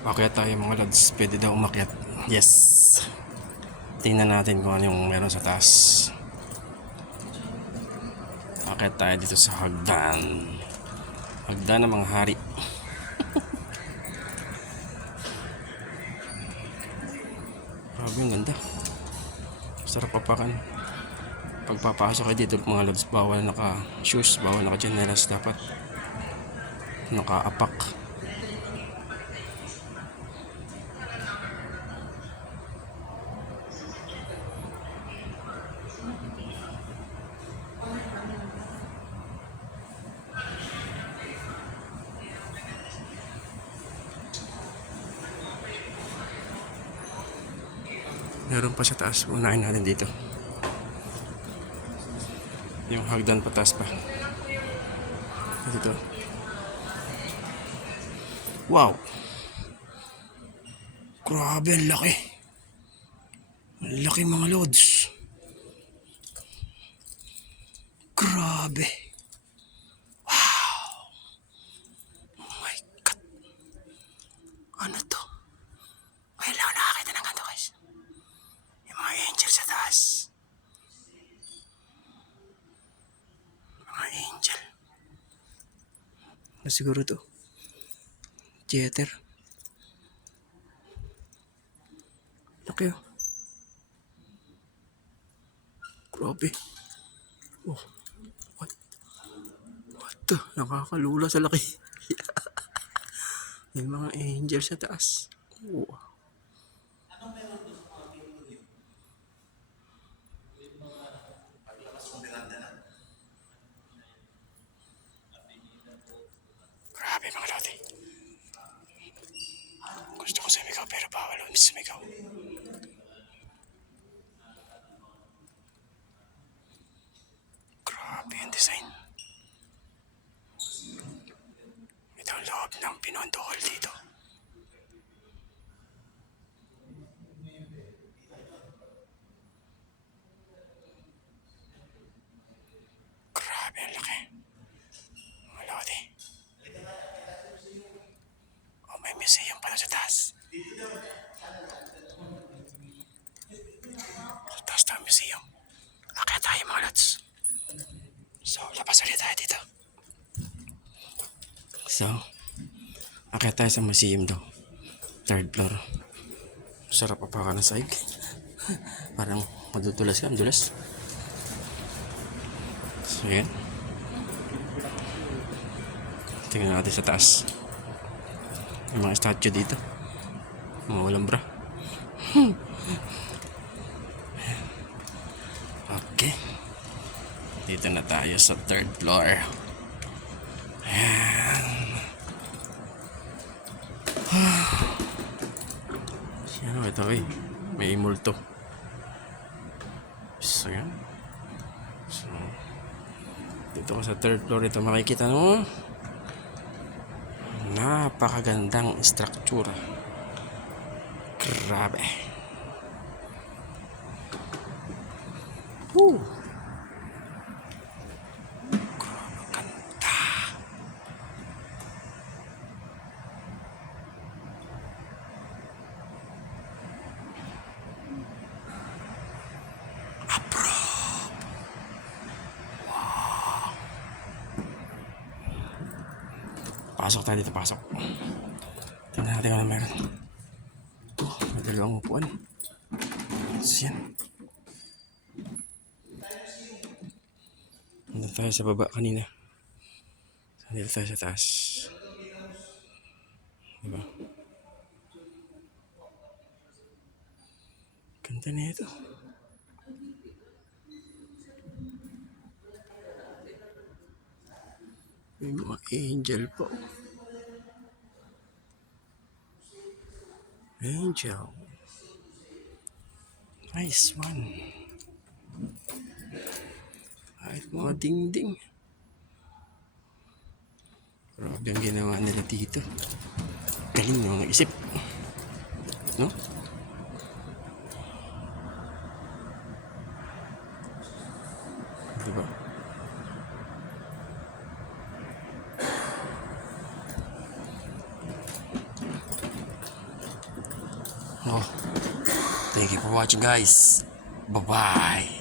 Akyat tayo mga lods. Pwede daw umakyat. Yes. Tingnan natin kung ano yung meron sa taas. Akyat tayo dito sa hagdan. Hagdan ng mga hari. Grabe yung ganda. Sarap papakan. Pagpapasok kayo dito mga lods, bawal naka shoes, bawal naka chanelas, dapat naka-apak. Meron pa sa taas. Unahin natin dito. Yung hagdan patas pa. Dito. Wow! Grabe, ang laki. Ang laki mga lods. Grabe. Wow! Oh my God. Ano to? Ngayon lang ako nakakita ng ganito guys. Yung mga angel sa taas. Mga angel. Ano siguro to? Jeter. Laki oh. Grabe. Oh. What? What the? Nakakalula sa laki. May mga angel sa taas. Oh. Grabe mga lodi. Gusto ko sumigaw pero bawal sumigaw. Grabe yung design. Ito ang loob ng Binondo Hall dito. Grabe ang laki. Mga lodi. Oh, may museum pala sa taas. Sa taas ng museum. Akyat tayo mga lods. So, labas ulit tayo dito. So, akyat tayo sa museum daw. Third floor. Sarap pa ng sahig. Parang madudulas ka, madulas. So, yan. Tingnan natin sa taas. May mga statue dito. Mga walang bra. Okay. Dito na tayo sa third floor. Ayan. Ano ito eh. May multo. So yan. So, dito ko sa third floor ito makikita mo. Napakagandang structure. Grabe. Woo! Grabe ganda. Approve. Wow. Pasok tayo dito, pasok. Tingnan natin kung ano meron. May dalawang upuan. So yan. Nandun tayo sa baba kanina. Nandito tayo sa taas. Diba? Ganda na ito. May mga angel po. Angel. Nice one. Kahit mga dingding. Grabe ang ginawa nila dito. Galing ng mga isip. No? Diba? Oh, thank you for watching guys. Bye-bye.